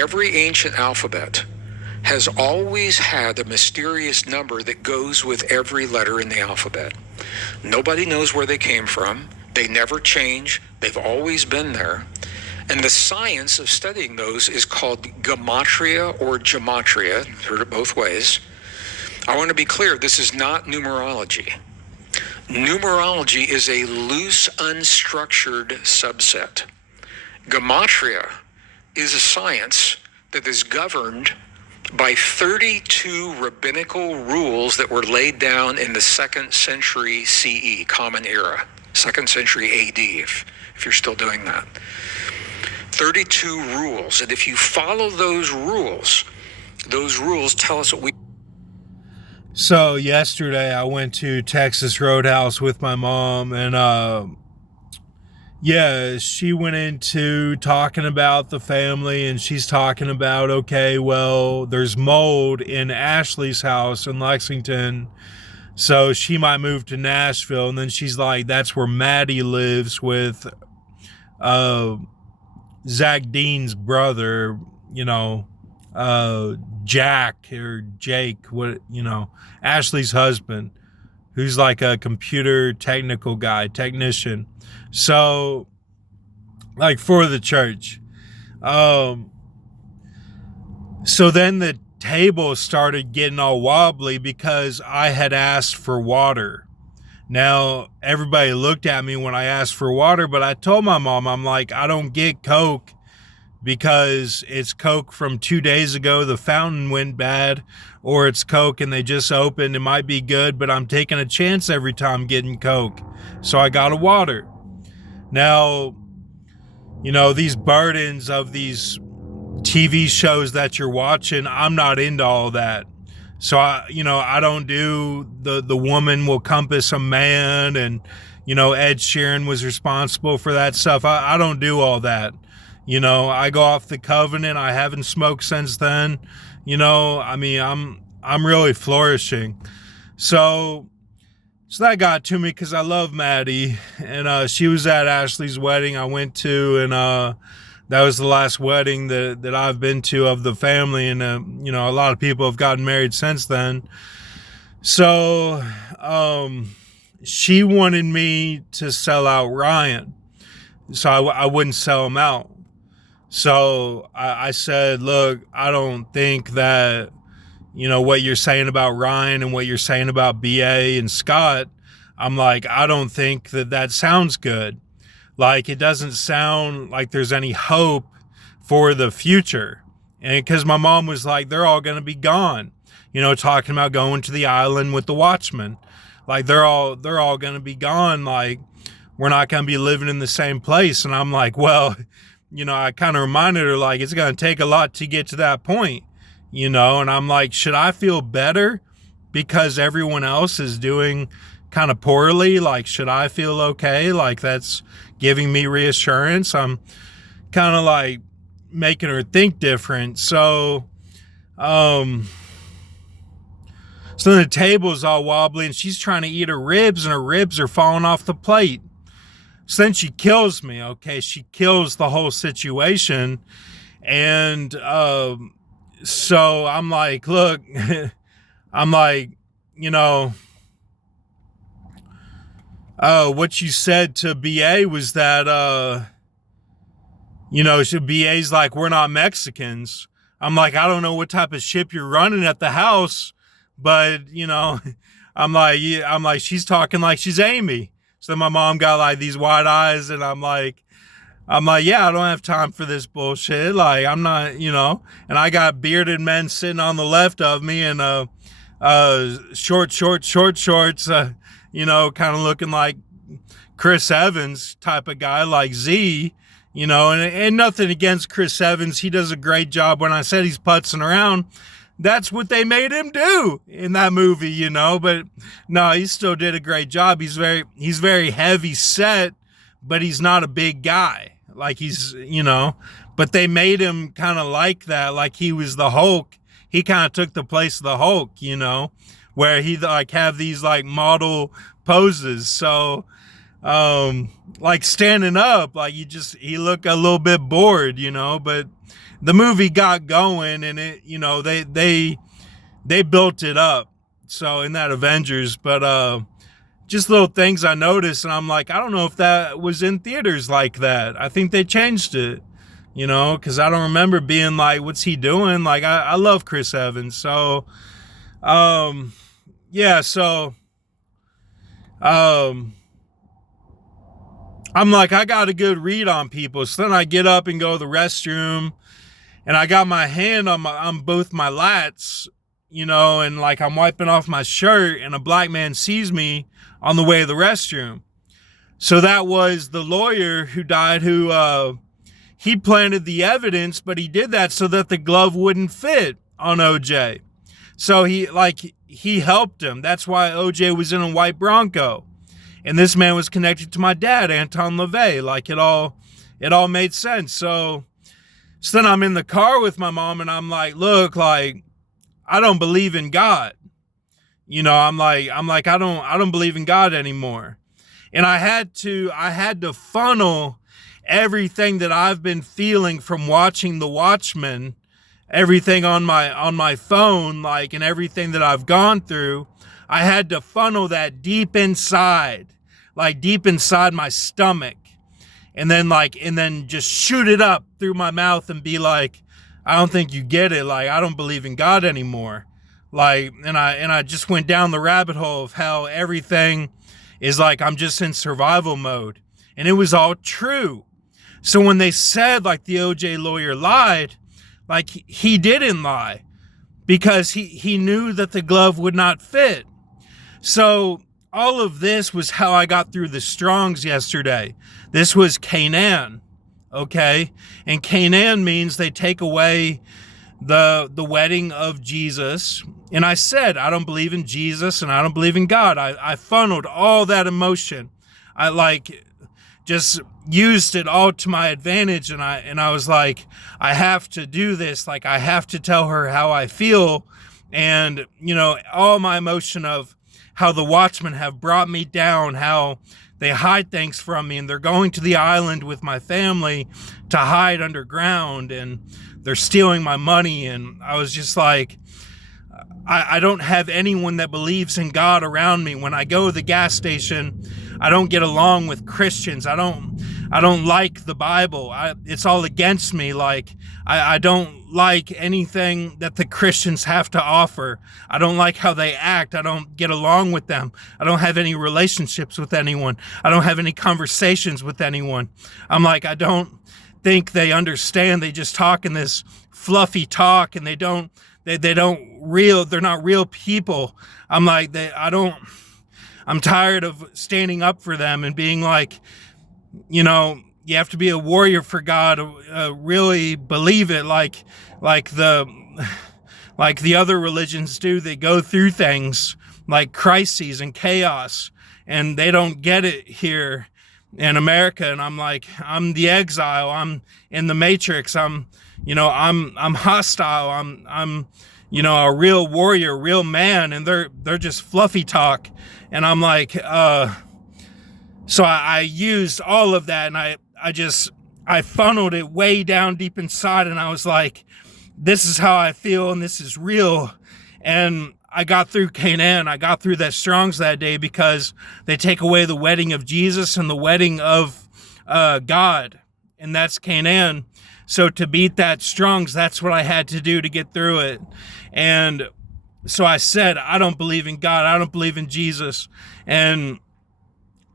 Every ancient alphabet has always had a mysterious number that goes with every letter in the alphabet. Nobody knows where they came from. They never change. They've always been there. And the science of studying those is called gematria or gematria. Heard it both ways. I want to be clear, this is not numerology. Numerology is a loose, unstructured subset. Gematria is a science that is governed by 32 rabbinical rules that were laid down in the 2nd century CE, Common Era, 2nd century AD, if you're still doing that. 32 rules, and if you follow those rules tell us what we... So yesterday I went to Texas Roadhouse with my mom, and she went into talking about the family, and she's talking about, okay, well, there's mold in Ashley's house in Lexington, so she might move to Nashville. And then she's like, that's where Maddie lives with Zach Dean's brother, Jack or Jake, Ashley's husband, who's like a computer technician. So, like, for the church. So then the table started getting all wobbly because I had asked for water. Now, everybody looked at me when I asked for water, but I told my mom, I'm like, I don't get Coke because it's Coke from 2 days ago, the fountain went bad, or it's Coke and they just opened, it might be good, but I'm taking a chance every time getting Coke. So I got a water. Now, these burdens of these TV shows that you're watching, I'm not into all that. So I don't do the woman will compass a man, and, Ed Sheeran was responsible for that stuff. I don't do all that. I go off the covenant. I haven't smoked since then. I'm really flourishing. So that got to me because I love Maddie, and she was at Ashley's wedding I went to, and that was the last wedding that I've been to of the family, and a lot of people have gotten married since then. So she wanted me to sell out Ryan, so I wouldn't sell him out. So I said, look, I don't think that, what you're saying about Ryan and what you're saying about BA and Scott, I'm like, I don't think that sounds good. Like, it doesn't sound like there's any hope for the future. And because my mom was like, they're all going to be gone, talking about going to the island with the Watchmen. Like, they're all going to be gone. Like, we're not going to be living in the same place. And I'm like, well, I kind of reminded her, like, it's going to take a lot to get to that point, and I'm like, should I feel better because everyone else is doing kind of poorly? Like, should I feel okay? Like, that's giving me reassurance. I'm kind of like making her think different. So the table's all wobbly, and she's trying to eat her ribs, and her ribs are falling off the plate. So then she kills me, okay? She kills the whole situation. And so I'm like, look, I'm like, what you said to BA was that, BA's like, we're not Mexicans. I'm like, I don't know what type of ship you're running at the house, but, I'm like, she's talking like she's Amy. So my mom got like these wide eyes, and I'm like, yeah, I don't have time for this bullshit. Like, I'm not, and I got bearded men sitting on the left of me, and shorts, kind of looking like Chris Evans type of guy, like Z, and nothing against Chris Evans. He does a great job. When I said he's putzing around, that's what they made him do in that movie, but no, he still did a great job. He's very heavy set, but he's not a big guy. Like, he's, but they made him kind of like that. Like, he was the Hulk. He kind of took the place of the Hulk, where he like have these like model poses. So, like standing up, like he looked a little bit bored, but the movie got going and they built it up. So in that Avengers, but just little things I noticed, and I'm like, I don't know if that was in theaters like that. I think they changed it, because I don't remember being like, what's he doing? Like, I love Chris Evans. So, yeah, so, I'm like, I got a good read on people. So then I get up and go to the restroom, and I got my hand on both my lats, and like I'm wiping off my shirt, and a black man sees me on the way to the restroom. So that was the lawyer who died, who he planted the evidence, but he did that so that the glove wouldn't fit on OJ. So he helped him. That's why OJ was in a white Bronco. And this man was connected to my dad, Anton LaVey. Like it all made sense. So then I'm in the car with my mom, and I'm like, look, like, I don't believe in God. I'm like, I don't believe in God anymore. And I had to funnel everything that I've been feeling from watching The Watchmen, everything on my phone, like, and everything that I've gone through. I had to funnel that deep inside my stomach, and then just shoot it up through my mouth and be like, I don't think you get it. Like, I don't believe in God anymore. Like, and I just went down the rabbit hole of how everything is like, I'm just in survival mode. And it was all true. So when they said like the OJ lawyer lied, like he didn't lie, because he knew that the glove would not fit. So all of this was how I got through the Strongs yesterday. This was Canaan, okay? And Canaan means they take away the wedding of Jesus. And I said, I don't believe in Jesus and I don't believe in God. I funneled all that emotion. I like just used it all to my advantage. And I was like, I have to do this. Like, I have to tell her how I feel. And, all my emotion of how the Watchmen have brought me down, how they hide things from me, and they're going to the island with my family to hide underground, and they're stealing my money. And I was just like, I don't have anyone that believes in God around me. When I go to the gas station, I don't get along with Christians. I don't like the Bible. It's all against me. Like, I don't like anything that the Christians have to offer. I don't like how they act. I don't get along with them. I don't have any relationships with anyone. I don't have any conversations with anyone. I'm like, I don't think they understand. They just talk in this fluffy talk, and they're not real people. I'm like, I'm tired of standing up for them and being like, you have to be a warrior for God to really believe it, like the other religions do. They go through things like crises and chaos, and they don't get it here in America. And I'm like, I'm the exile. I'm in the Matrix. I'm hostile. I'm a real warrior, real man, and they're just fluffy talk. And I'm like, so I used all of that, and I funneled it way down deep inside, and I was like, this is how I feel, and this is real. And I got through Canaan. I got through that Strongs that day, because they take away the wedding of Jesus and the wedding of God, and that's Canaan. So to beat that Strongs, that's what I had to do to get through it. And so I said, I don't believe in God. I don't believe in Jesus. And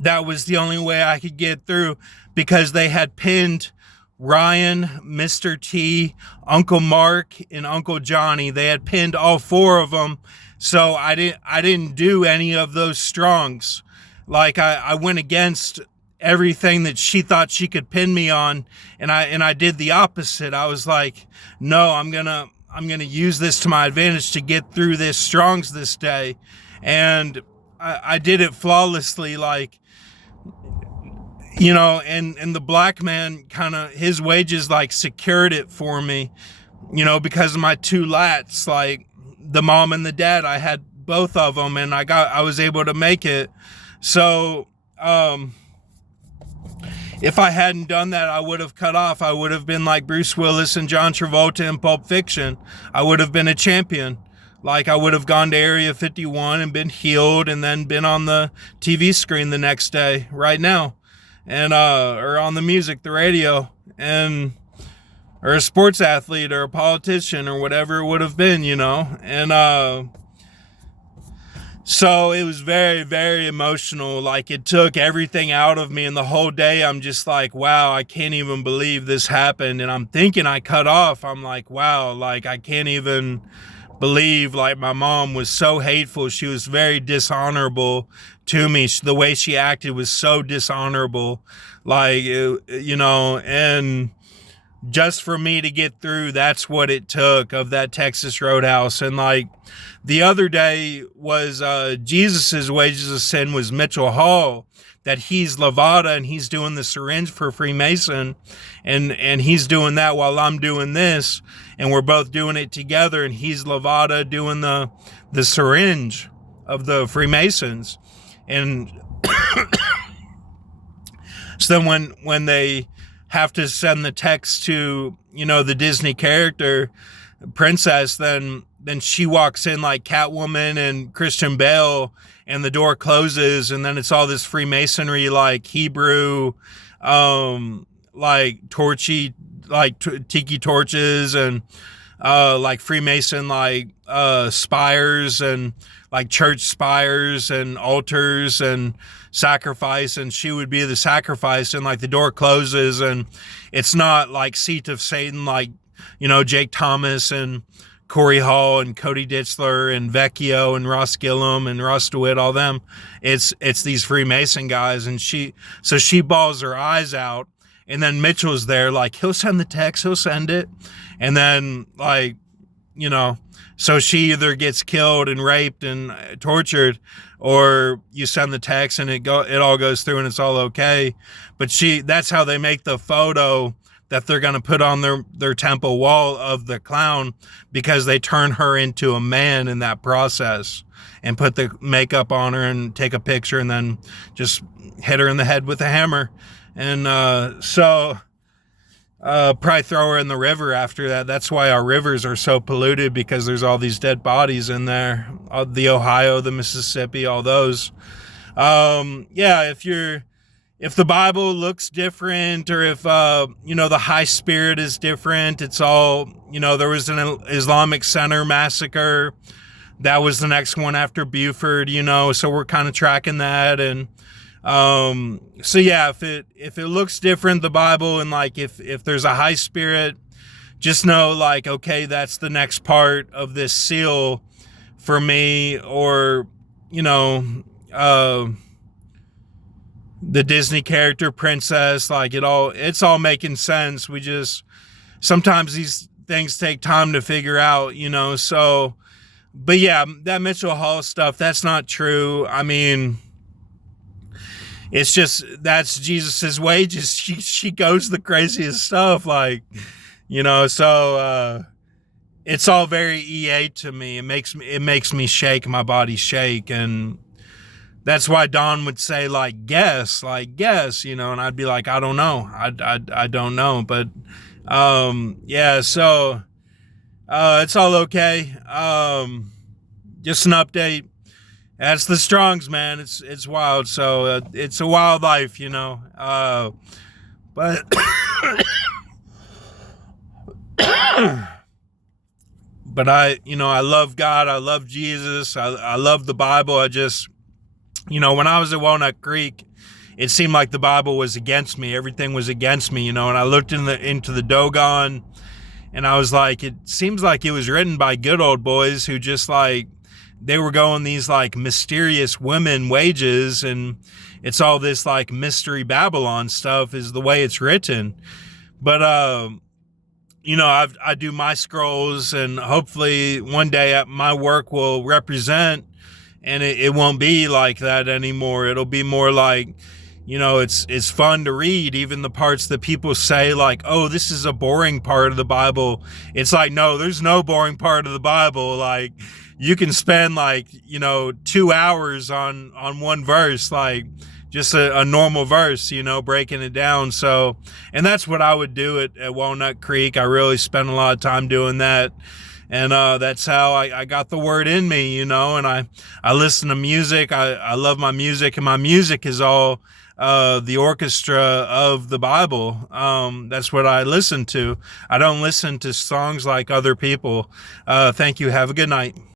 that was the only way I could get through, because they had pinned Ryan, Mr. T, Uncle Mark, and Uncle Johnny. They had pinned all four of them. So I didn't do any of those Strongs. Like, I went against everything that she thought she could pin me on, and I did the opposite. I was like, no, I'm gonna use this to my advantage to get through this Strongs this day. And I did it flawlessly, like, and the black man kind of, his wages like secured it for me, because of my two lats, like the mom and the dad. I had both of them, and I was able to make it. So, if I hadn't done that, I would have cut off. I would have been like Bruce Willis and John Travolta in Pulp Fiction. I would have been a champion. Like, I would have gone to Area 51 and been healed and then been on the TV screen the next day, right now. And, or on the music, the radio, and, or a sports athlete or a politician or whatever it would have been, you know? And, so it was very, very emotional. Like, it took everything out of me, and the whole day I'm just like, wow, I can't even believe this happened. And I'm thinking I cut off. I'm like, wow, like, I can't even believe, like, my mom was so hateful. She was very dishonorable to me. The way she acted was so dishonorable, like, you know, and just for me to get through, that's what it took of that Texas Roadhouse. And like, the other day was Jesus's wages of sin was Mitchell Hall, that he's Levada and he's doing the syringe for Freemason, and he's doing that while I'm doing this, and we're both doing it together, and he's Levada doing the syringe of the Freemasons. And so then when they have to send the text to, you know, the Disney character princess, then she walks in like Catwoman and Christian Bale, and the door closes, and then it's all this Freemasonry, like Hebrew, like torchy, like tiki torches, and like Freemason, like spires, and like church spires and altars and sacrifice, and she would be the sacrifice, and like the door closes, and it's not like Seat of Satan, like, you know, Jake Thomas and Corey Hall and Cody Ditzler and Vecchio and Ross Gillum and Russ DeWitt, all them. It's these Freemason guys, and she bawls her eyes out, and then Mitchell's there, like, he'll send the text, he'll send it, and then, like, you know, so she either gets killed and raped and tortured, or you send the text and it all goes through and it's all okay. But that's how they make the photo that they're going to put on their temple wall of the clown, because they turn her into a man in that process and put the makeup on her and take a picture and then just hit her in the head with a hammer. And probably throw her in the river after that. That's why our rivers are so polluted, because there's all these dead bodies in there. The Ohio, the Mississippi, all those. Yeah, if the Bible looks different, or if, you know, the high spirit is different, it's all, you know, there was an Islamic Center massacre. That was the next one after Buford, you know, so we're kind of tracking that. And, so yeah, if it looks different, the Bible, and like, if there's a high spirit, just know, like, okay, that's the next part of this seal for me. Or, you know, the Disney character princess, like, it's all making sense. We just, sometimes these things take time to figure out, you know. So, but yeah, that Mitchell Hall stuff, that's not true. I mean, it's just, that's Jesus's wages. She goes the craziest stuff, like, you know. So it's all very EA to me. It makes me shake, my body shake, and that's why Don would say, like, guess, you know, and I'd be like, I don't know, I don't know, but yeah. So it's all okay. Just an update. That's the Strongs, man. It's wild. So it's a wild life, you know. But but I love God. I love Jesus. I love the Bible. I just, you know, when I was at Walnut Creek, it seemed like the Bible was against me. Everything was against me, you know. And I looked into the Dogon, and I was like, it seems like it was written by good old boys who just, like, they were going these, like, mysterious women wages, and it's all this, like, mystery Babylon stuff is the way it's written. But, you know, I do my scrolls, and hopefully one day my work will represent, and it won't be like that anymore. It'll be more like, you know, it's fun to read, even the parts that people say, like, oh, this is a boring part of the Bible. It's like, no, there's no boring part of the Bible. Like, you can spend, like, you know, 2 hours on one verse. Like, just a normal verse, breaking it down. So, and that's what I would do at Walnut Creek. I really spent a lot of time doing that. And that's how I got the word in me, and I listen to music. I love my music, and my music is all the orchestra of the Bible. That's what I listen to. I don't listen to songs like other people. Thank you. Have a good night.